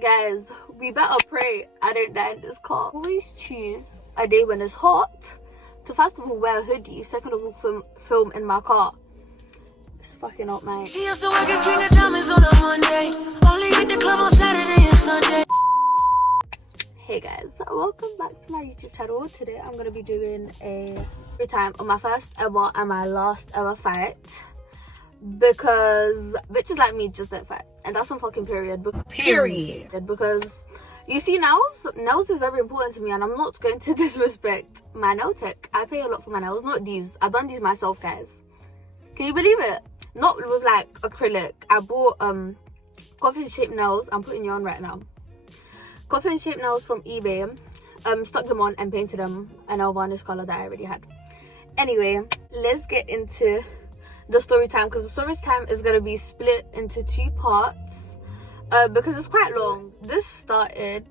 Guys, we better pray I don't die in this car. Always choose a day when it's hot to first of all wear a hoodie, second of all film in my car. It's fucking hot, man. She used to work at King of Diamonds on a Monday, only hit the club on Saturday and Sunday. Hey guys, welcome back to my YouTube channel. Today I'm gonna be doing a time on my first ever and my last ever fight, because bitches like me just don't fight, and that's on fucking period. Because you see, nails is very important to me, and I'm not going to disrespect my nail tech. I pay a lot for my nails, not these. I've done these myself, guys. Can you believe it? Not with like acrylic. I bought coffin shaped nails. I'm putting you on right now. Coffin shaped nails from eBay. Stuck them on and painted them a nail varnish color that I already had. Anyway, let's get into the story time, because the story time is going to be split into two parts because it's quite long. This started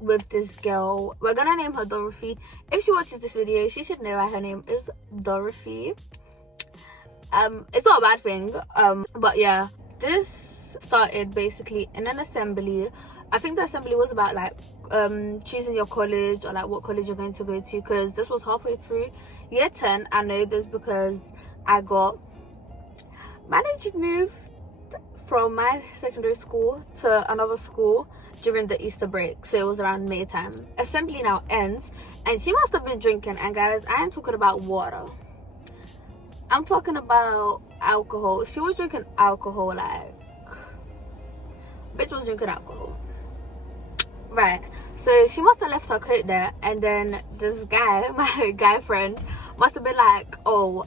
with this girl. We're gonna name her Dorothy. If she watches this video, she should know why her name is Dorothy. It's not a bad thing, but yeah, this started basically in an assembly. I think the assembly was about like choosing your college, or like what college you're going to go to, because this was halfway through year 10. I know this because I managed to move from my secondary school to another school during the Easter break, so it was around May time. Assembly now ends, and she must have been drinking. And guys, I ain't talking about water, I'm talking about alcohol. She was drinking alcohol, like bitch was drinking alcohol, right? So she must have left her coat there, and then this guy, my guy friend, must have been like, oh,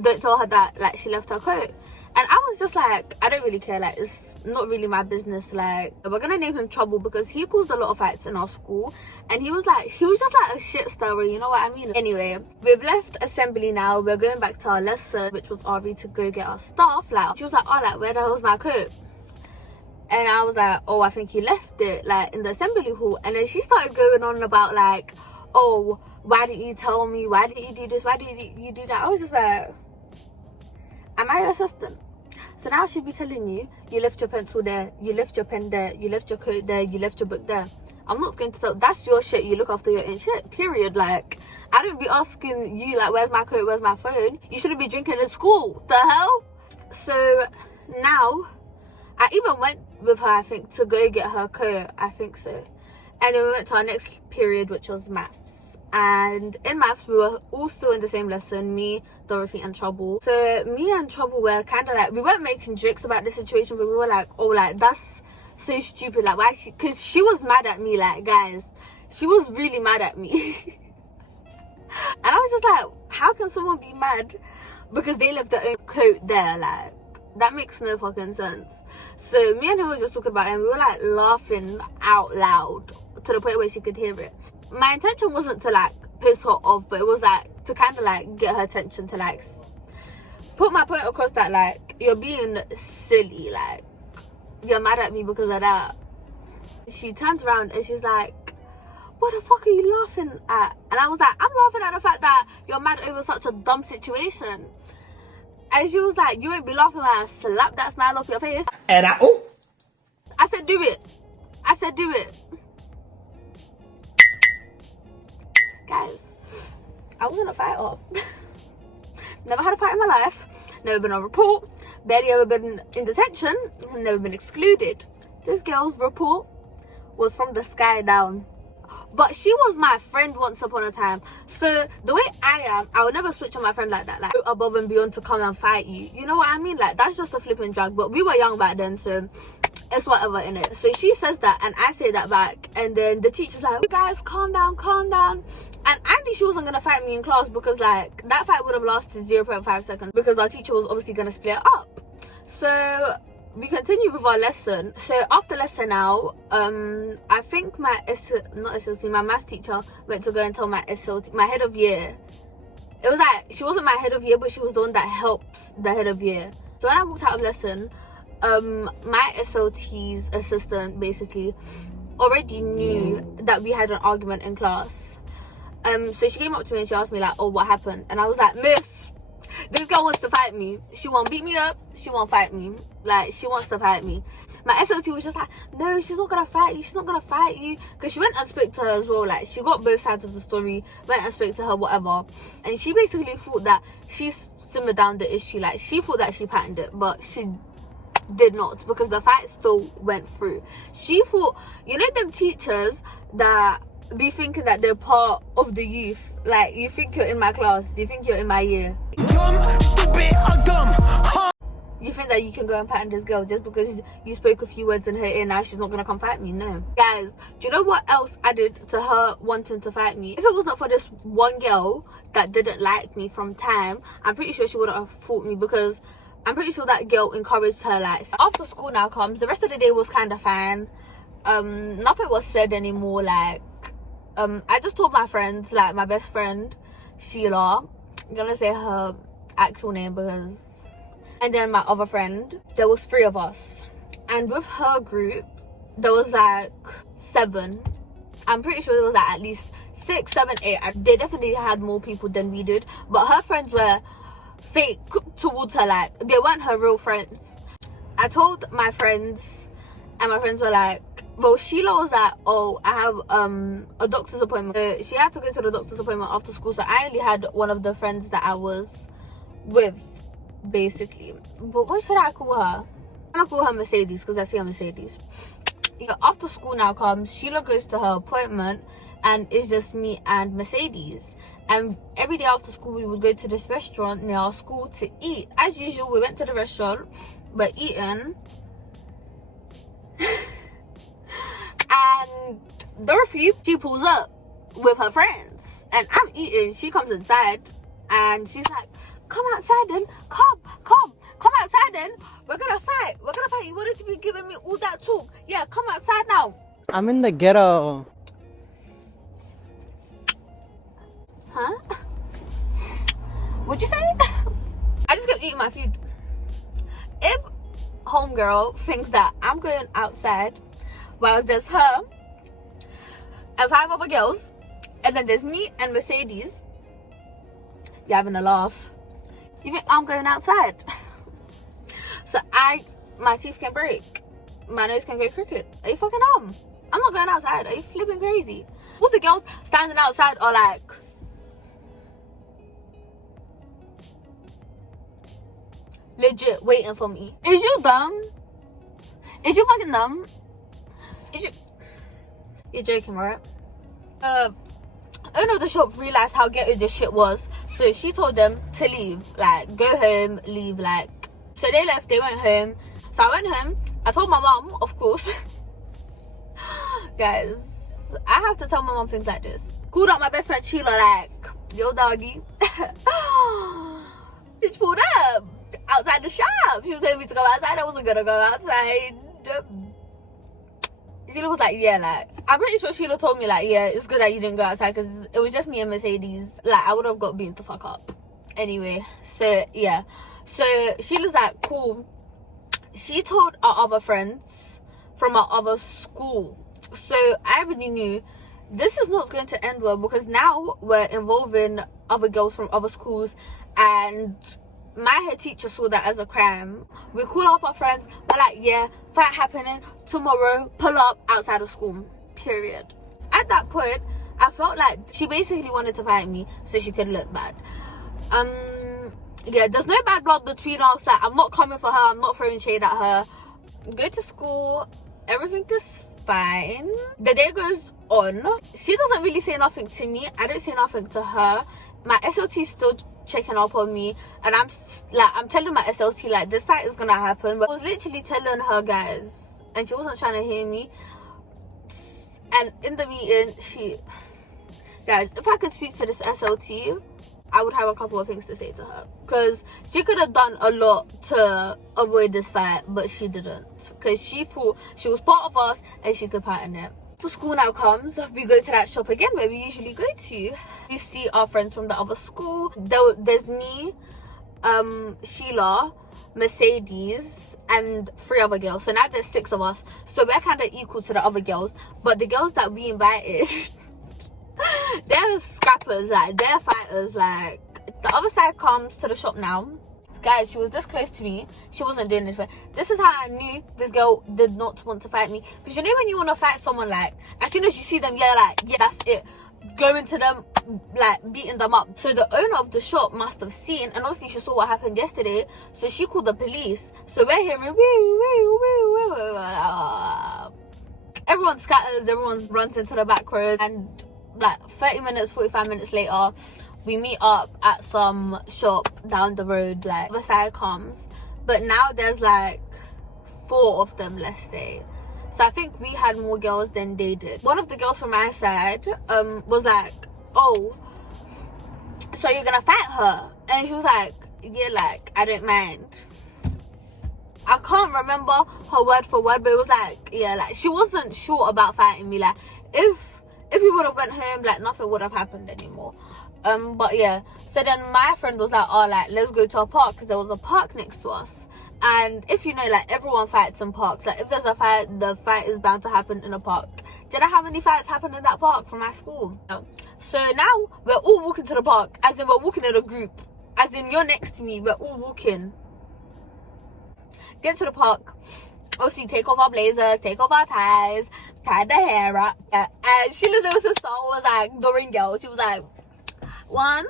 don't tell her that like she left her coat. And I was just like, I don't really care, like it's not really my business. Like, we're gonna name him Trouble because he caused a lot of fights in our school, and he was just like a shit stirrer, you know what I mean? Anyway, we've left assembly now. We're going back to our lesson, which was RV, to go get our stuff. Like, she was like, oh, like where the hell's my coat? And I was like, oh, I think he left it like in the assembly hall. And then she started going on about like, oh, why didn't you tell me? Why didn't you do this? Why didn't you do that? I was just like, am I your assistant? So now she'd be telling you, you left your pencil there, you left your pen there, you left your coat there, you left your book there. I'm not going to tell. That's your shit. You look after your own shit, period. Like, I don't be asking you like, where's my coat, where's my phone? You shouldn't be drinking in school. The hell? So now I even went with her, I think, to go get her coat. I think so. And then we went to our next period, which was maths. And in maths, we were all still in the same lesson, me, Dorothy, and Trouble. So me and Trouble were kind of like, we weren't making jokes about the situation, but we were like, oh, like, that's so stupid. Like, why because she was mad at me, like, guys. She was really mad at me. And I was just like, how can someone be mad because they left their own coat there? Like, that makes no fucking sense. So me and her were just talking about it, and we were like laughing out loud to the point where she could hear it. My intention wasn't to like piss her off, but it was like to kind of like get her attention, to like put my point across that like, you're being silly, like you're mad at me because of that. She turns around and she's like, what the fuck are you laughing at? And I was like, I'm laughing at the fact that you're mad over such a dumb situation. And she was like, you won't be laughing when I slap that smile off your face. And I said, do it. I said, do it. Guys, I wasn't a fighter. Never had a fight in my life. Never been on report. Barely ever been in detention. Never been excluded. This girl's report was from the sky down. But she was my friend once upon a time. So the way I am, I would never switch on my friend like that. Like, go above and beyond to come and fight you. You know what I mean? Like, that's just a flipping drag. But we were young back then, so it's whatever, innit? So she says that, and I say that back. And then the teacher's like, you guys, calm down, calm down. And I knew she wasn't going to fight me in class, because like, that fight would have lasted 0.5 seconds, because our teacher was obviously going to split up. So we continue with our lesson. So after lesson now, I think my my maths teacher went to go and tell my SLT, my head of year. It was like, she wasn't my head of year, but she was the one that helps the head of year. So when I walked out of lesson, my SLT's assistant basically already knew that we had an argument in class. So she came up to me and she asked me like, oh, what happened? And I was like, miss, this girl wants to fight me. She won't beat me up, she won't fight me. Like, she wants to fight me. My SLT was just like, no, she's not gonna fight you, she's not gonna fight you. Because she went and spoke to her as well. Like, she got both sides of the story, went and spoke to her, whatever. And she basically thought that she simmered down the issue. Like, she thought that she patterned it, but she did not, because the fight still went through. She thought, you know them teachers that be thinking that they're part of the youth. Like, you think you're in my class, you think you're in my year. Dumb, stupid, or dumb. You think that you can go and pattern this girl just because you spoke a few words in her ear, now she's not gonna come fight me? No. Guys, do you know what else added to her wanting to fight me? If it wasn't for this one girl that didn't like me from time, I'm pretty sure she wouldn't have fought me, because I'm pretty sure that girl encouraged her. Like, after school now comes, the rest of the day was kind of fine. Nothing was said anymore. Like, I just told my friends, like my best friend Sheila, I'm gonna say her actual name because, and then my other friend, there was 3 of us, and with her group there was like 7. I'm pretty sure there was like at least 6, 7, 8. They definitely had more people than we did, but her friends were fake towards her. Like, they weren't her real friends. I told my friends, and my friends were like, well, Sheila was like, oh, I have a doctor's appointment. So she had to go to the doctor's appointment after school, so I only had one of the friends that I was with, basically. But what should I call her? I'm gonna call her Mercedes, because I see her Mercedes. Yeah, after school now comes, Sheila goes to her appointment, and it's just me and Mercedes. And every day after school, we would go to this restaurant near our school to eat. As usual, we went to the restaurant, we're eating. And Dorothy, she pulls up with her friends. And I'm eating, she comes inside. And she's like, come outside then, come outside then. We're gonna fight. You wanted to be giving me all that talk. Yeah, come outside now. I'm in the ghetto. Huh? What'd you say? I just kept eating my food. If homegirl thinks that I'm going outside while there's her and 5 other girls, and then there's me and Mercedes, you're having a laugh. You think I'm going outside? So my teeth can break, my nose can go crooked. Are you fucking dumb? I'm not going outside. Are you flipping crazy? All the girls standing outside are like, legit waiting for me. Is you dumb? Is you fucking dumb? You're joking, right? Owner of the shop realized how ghetto this shit was, so she told them to leave. Like, go home, leave. Like, so they left, they went home. So I went home, I told my mom, of course. Guys, I have to tell my mom things like this. Called up my best friend Sheila, like, yo doggy. Bitch pulled up outside the shop. She was telling me to go outside. I wasn't gonna go outside. Sheila was like, yeah, like, I'm pretty sure Sheila told me, like, yeah, it's good that you didn't go outside, because it was just me and Mercedes. Like, I would have got beaten the fuck up anyway. So yeah, so Sheila's like, cool. She told our other friends from our other school, so I already knew this is not going to end well, because now we're involving other girls from other schools, and my head teacher saw that as a crime. We call up our friends, we're like, yeah, fight happening tomorrow, pull up outside of school, period. At that point, I felt like she basically wanted to fight me so she could look bad. Yeah, there's no bad blood between us. Like, I'm not coming for her, I'm not throwing shade at her. Go to school, everything is fine. The day goes on, she doesn't really say nothing to me, I don't say nothing to her. My SLT is still checking up on me, and I'm telling my SLT, like, this fight is gonna happen. But I was literally telling her, guys, and she wasn't trying to hear me. And in the meeting, guys, if I could speak to this SLT, I would have a couple of things to say to her, because she could have done a lot to avoid this fight, but she didn't, because she thought she was part of us and she could pattern it. The school now comes, we go to that shop again where we usually go to. We see our friends from the other school. There's me, Sheila, Mercedes, and 3 other girls. So now there's 6 of us, so we're kind of equal to the other girls. But the girls that we invited, they're scrappers, like, they're fighters. Like, the other side comes to the shop now. Guys, she was this close to me. She wasn't doing anything. This is how I knew this girl did not want to fight me. Because you know when you want to fight someone, like, as soon as you see them, yeah, like, yeah, that's it. Going to them, like, beating them up. So the owner of the shop must have seen, and obviously she saw what happened yesterday, so she called the police. So we're hearing, everyone scatters, everyone runs into the back road, and like 30 minutes, 45 minutes later, we meet up at some shop down the road, like, other side comes. But now there's like 4 of them, let's say. So I think we had more girls than they did. One of the girls from my side was like, oh, so you're gonna fight her? And she was like, yeah, like, I don't mind. I can't remember her word for word, but it was like, yeah, like, she wasn't sure about fighting me. Like, if we would have went home, like, nothing would have happened anymore. But yeah, so then my friend was like, oh, like, let's go to a park, because there was a park next to us. And if you know, like, everyone fights in parks. Like, if there's a fight, the fight is bound to happen in a park. Did I have any fights happen in that park from my school? No. So now we're all walking to the park, as in we're walking in a group, as in you're next to me, we're all walking. Get to the park, obviously take off our blazers, take off our ties, tie the hair up, and Sheila's little sister was like the ring girl. She was like, 1,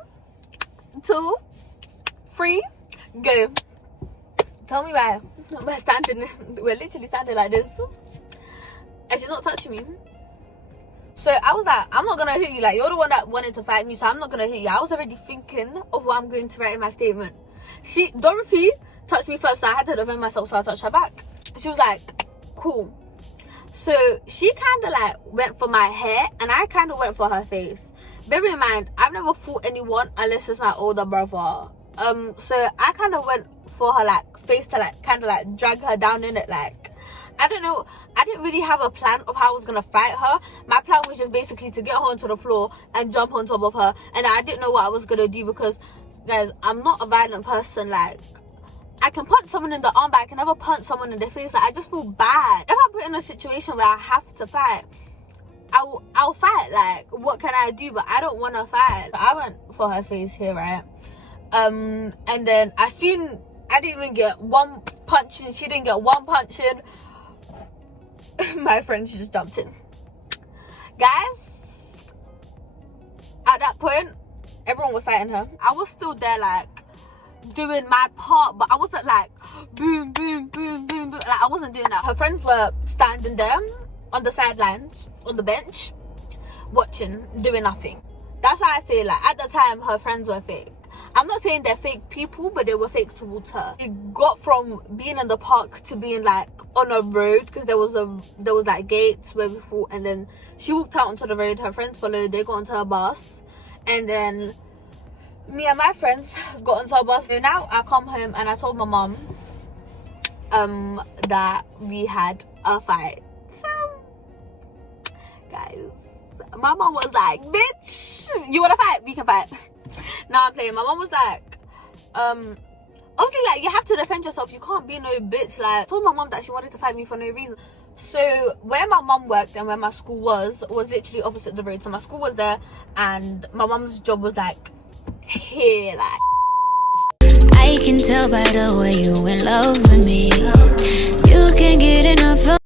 2, 3, go. Tell me why. We're literally standing like this, and she's not touching me. So I was like, I'm not gonna hit you. Like, you're the one that wanted to fight me, so I'm not gonna hit you. I was already thinking of what I'm going to write in my statement. Dorothy touched me first, so I had to defend myself, so I touched her back. She was like, cool. So she kind of like went for my hair, and I kind of went for her face. Bear in mind, I've never fought anyone unless it's my older brother. So I kind of went for her like face to like kind of like drag her down in it. Like, I don't know, I didn't really have a plan of how I was gonna fight her. My plan was just basically to get her onto the floor and jump on top of her, and I didn't know what I was gonna do, because guys, I'm not a violent person. Like, I can punch someone in the arm, but I can never punch someone in the face. Like, I just feel bad. If I'm put in a situation where I have to fight, I'll fight. Like, what can I do? But I don't want to fight. I went for her face here, right? And then I didn't even get one punch in. She didn't get one punch in. My friend just jumped in. Guys, at that point, everyone was fighting her. I was still there, like, doing my part, but I wasn't like boom, boom, boom, boom, boom. Like, I wasn't doing that. Her friends were standing there on the sidelines, on the bench, watching, doing nothing. That's why I say, like, at the time, her friends were fake. I'm not saying they're fake people, but they were fake towards her. It got from being in the park to being like on a road, because there was like gates where we fought, and then she walked out onto the road. Her friends followed. They got onto her bus, and then me and my friends got onto a bus. So now I come home and I told my mom that we had a fight. So guys, my mom was like, bitch, you wanna fight? We can fight. Now I'm playing. My mom was like, obviously, like, you have to defend yourself. You can't be no bitch. Like, I told my mom that she wanted to fight me for no reason. So where my mom worked and where my school was literally opposite the road. So my school was there, and my mom's job was like here, like. I can tell by the way you in love with me. You can get enough of